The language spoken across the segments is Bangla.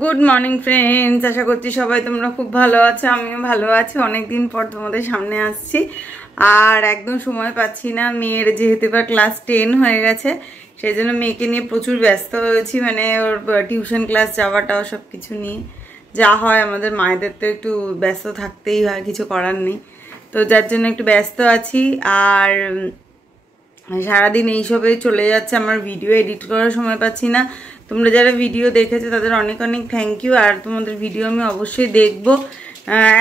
গুড মর্নিং ফ্রেন্ডস, আশা করছি সবাই তোমরা খুব ভালো আছো। আমিও ভালো আছি। অনেকদিন পর তোমাদের সামনে আসছি আর একদম সময় পাচ্ছি না। মেয়ের যেহেতু এবার ক্লাস 10 হয়ে গেছে, সেই জন্য মেয়েকে নিয়ে প্রচুর ব্যস্ত হয়েছি। মানে ওর টিউশন ক্লাস যাওয়াটাও সব কিছু নিয়ে যা হয়, আমাদের মায়েদের তো একটু ব্যস্ত থাকতেই হয়, কিছু করার নেই। তো যার জন্য একটু ব্যস্ত আছি আর সারাদিন এইসবে চলে যাচ্ছে। আমার ভিডিও এডিট করার সময় পাচ্ছি না। তোমরা যারা ভিডিও দেখেছো তাদের অনেক অনেক থ্যাংক ইউ। আর তোমাদের ভিডিও আমি অবশ্যই দেখবো,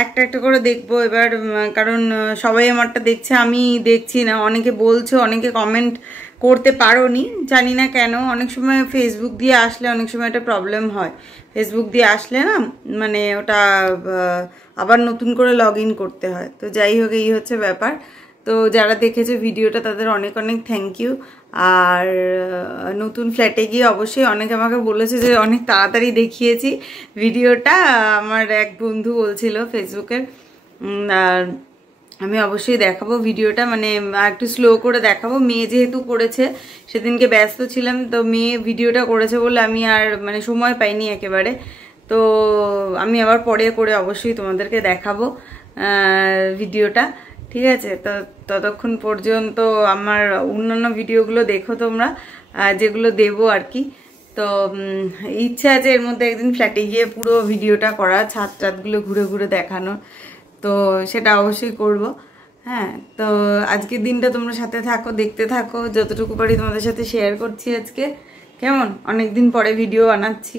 একটা একটা করে দেখবো এবার, কারণ সবাই আমারটা দেখছে, আমি দেখছি না। অনেকে বলছো, অনেকে কমেন্ট করতে পারোনি, জানি না কেন। অনেক সময় ফেসবুক দিয়ে আসলে অনেক সময় একটা প্রবলেম হয়। ফেসবুক দিয়ে আসলে না, মানে ওটা আবার নতুন করে লগ ইন করতে হয়। তো যাই হোক, এই হচ্ছে ব্যাপার। তো যারা দেখেছে ভিডিওটা তাদের অনেক অনেক থ্যাংক ইউ। আর নতুন ফ্ল্যাটে গিয়ে অবশ্যই অনেকে আমাকে বলেছে যে অনেক তাড়াতাড়ি দেখিয়েছি ভিডিওটা। আমার এক বন্ধু বলছিল ফেসবুকের, আর আমি অবশ্যই দেখাবো ভিডিওটা, মানে একটু স্লো করে দেখাবো। মেয়ে যেহেতু করেছে, সেদিনকে ব্যস্ত ছিলাম, তো মেয়ে ভিডিওটা করেছে বলে আমি আর মানে সময় পাইনি একেবারে। তো আমি আবার পরে করে অবশ্যই তোমাদেরকে দেখাবো ভিডিওটা, ঠিক আছে? তো ততক্ষণ পর্যন্ত আমার অন্যান্য ভিডিওগুলো দেখো তোমরা, যেগুলো দেবো আর কি। তো ইচ্ছা আছে এর মধ্যে একদিন ফ্ল্যাটে গিয়ে পুরো ভিডিওটা করা, ছাদ টাদগুলো ঘুরে ঘুরে দেখানো। তো সেটা অবশ্যই করব। হ্যাঁ, তো আজকের দিনটা তোমরা সাথে থাকো, দেখতে থাকো। যতটুকু পারি তোমাদের সাথে শেয়ার করছি আজকে। কেমন? অনেকদিন পরে ভিডিও বানাচ্ছি,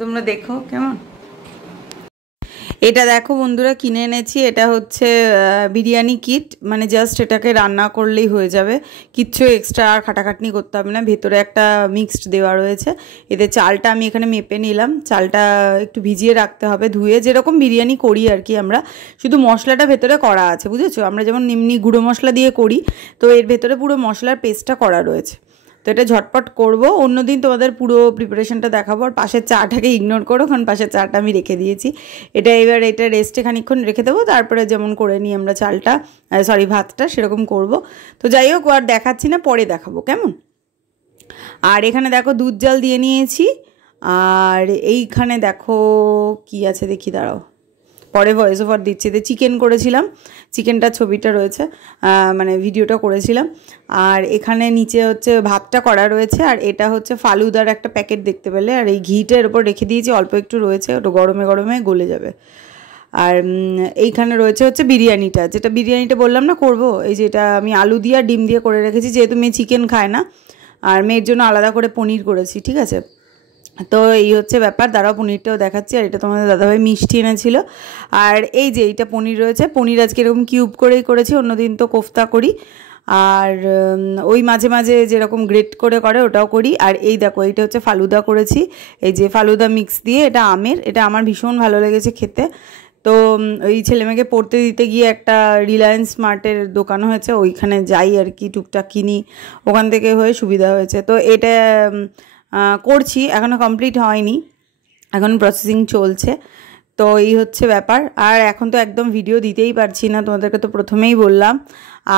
তোমরা দেখো কেমন। এটা দেখো বন্ধুরা, কিনে এনেছি। এটা হচ্ছে বিরিয়ানি কিট, মানে জাস্ট এটাকে রান্না করলেই হয়ে যাবে, কিচ্ছু এক্সট্রা আর খাটাখাটনি করতে হবে না। ভেতরে একটা মিক্সড দেওয়া রয়েছে। এতে চালটা আমি এখানে মেপে নিলাম। চালটা একটু ভিজিয়ে রাখতে হবে, ধুয়ে, যেরকম বিরিয়ানি করি আর কি আমরা। শুধু মশলাটা ভেতরে করা আছে, বুঝেছো? আমরা যেমন এমনি গুঁড়ো মশলা দিয়ে করি, তো এর ভেতরে পুরো মশলার পেস্টটা করা রয়েছে। তো এটা ঝটপট করবো, অন্যদিন তোমাদের পুরো প্রিপারেশনটা দেখাবো। আর পাশের চাটাকে ইগনোর করো, কারণ পাশের চাটা আমি রেখে দিয়েছি। এবার এটা রেস্টে খানিকক্ষণ রেখে দেবো, তারপরে যেমন করে নিই আমরা চালটা, ভাতটা, সেরকম করব। তো যাই হোক, আর দেখাচ্ছি না, পরে দেখাবো কেমন। আর এখানে দেখো দুধ জাল দিয়ে নিয়েছি। আর এইখানে দেখো কি আছে দেখি, দাঁড়াও, পরে ভয়েস ওভার দিচ্ছি। চিকেন করেছিলাম, চিকেনটার ছবিটা রয়েছে, মানে ভিডিওটা করেছিলাম। আর এখানে নিচে হচ্ছে ভাতটা করা রয়েছে। আর এটা হচ্ছে ফালুদার একটা প্যাকেট দেখতে পেলে। আর এই ঘিটার ওপর রেখে দিয়েছি, অল্প একটু রয়েছে, ওটা গরমে গরমে গলে যাবে। আর এইখানে রয়েছে হচ্ছে বিরিয়ানিটা, যেটা বিরিয়ানিটা বললাম না করব, এই যেটা আমি আলু দিয়ে আর ডিম দিয়ে করে রেখেছি, যেহেতু মেয়ে চিকেন খায় না। আর মেয়ের জন্য আলাদা করে পনির করেছি, ঠিক আছে? তো এই হচ্ছে ব্যাপার। দাঁড়াও, পনিরটাও দেখাচ্ছি। আর এটা তোমাদের দাদাভাই মিষ্টি এনেছিল। আর এই যে এইটা পনির রয়েছে, পনির আজকে এরকম কিউব করেই করেছি, অন্যদিন তো কোফতা করি। আর ওই মাঝে মাঝে যেরকম গ্রেট করে করে ওটাও করি। আর এই দেখো, এইটা হচ্ছে ফালুদা করেছি, এই যে ফালুদা মিক্স দিয়ে। এটা আমের, এটা আমার ভীষণ ভালো লেগেছে খেতে। তো ওই ছেলেমেয়েকে পড়তে দিতে গিয়ে একটা রিলায়েন্স স্মার্টের দোকান হয়েছে, ওইখানে যাই আর কি, টুকটাক কিনি, ওখান থেকে হয়ে সুবিধা হয়েছে। তো এটা করছি, এখনও কমপ্লিট হয়নি, এখন প্রসেসিং চলছে। তো এই হচ্ছে ব্যাপার। আর এখন তো একদম ভিডিও দিতেই পারছি না, তোমাদেরকে তো প্রথমেই বললাম।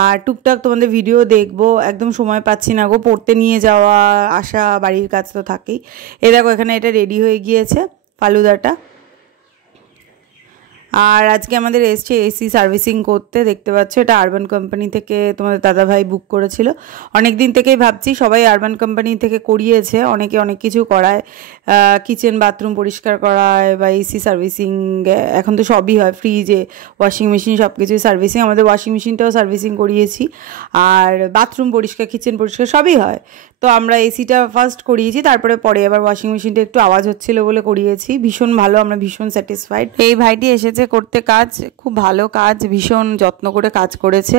আর টুকটাক তোমাদের ভিডিও দেখবো, একদম সময় পাচ্ছি না গো। পড়তে নিয়ে যাওয়া, আসা, বাড়ির কাজ তো থাকেই। দেখো এখানে এটা রেডি হয়ে গিয়েছে ফালুদাটা। আর আজকে আমাদের এসছে এসি সার্ভিসিং করতে, দেখতে পাচ্ছ। এটা আরবান কোম্পানি থেকে তোমাদের দাদাভাই বুক করেছিল। অনেক দিন থেকেই ভাবছি, সবাই আরবান কোম্পানি থেকে করিয়েছে, অনেকে অনেক কিছু করায়, কিচেন বাথরুম পরিষ্কার করায় বা এসি সার্ভিসিং, এখন তো সবই হয়, ফ্রিজে, ওয়াশিং মেশিন, সব কিছুই সার্ভিসিং। আমাদের ওয়াশিং মেশিনটাও সার্ভিসিং করিয়েছি। আর বাথরুম পরিষ্কার, কিচেন পরিষ্কার, সবই হয়। তো আমরা এসিটা ফার্স্ট করিয়েছি, তারপরে পরে আবার ওয়াশিং মেশিনটা একটু আওয়াজ হচ্ছিল বলে করিয়েছি। ভীষণ ভালো, আমরা ভীষণ স্যাটিসফাইড। এই ভাইটি এসেছে করতে কাজ, খুব ভালো কাজ, ভীষণ যত্ন করে কাজ করেছে।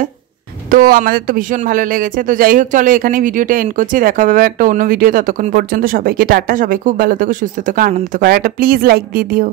তো আমাদের তো ভীষণ ভালো লেগেছে। তো যাই হোক, চলো এখানে ভিডিওটা এন্ড করছি, দেখা হবে একটা অন্য ভিডিও। ততক্ষণ পর্যন্ত সবাইকে টাটা, সবাই খুব ভালো থেকো, সুস্থ থেকো, আনন্দ থেকো। আর একটা প্লিজ লাইক দিয়ে দিও।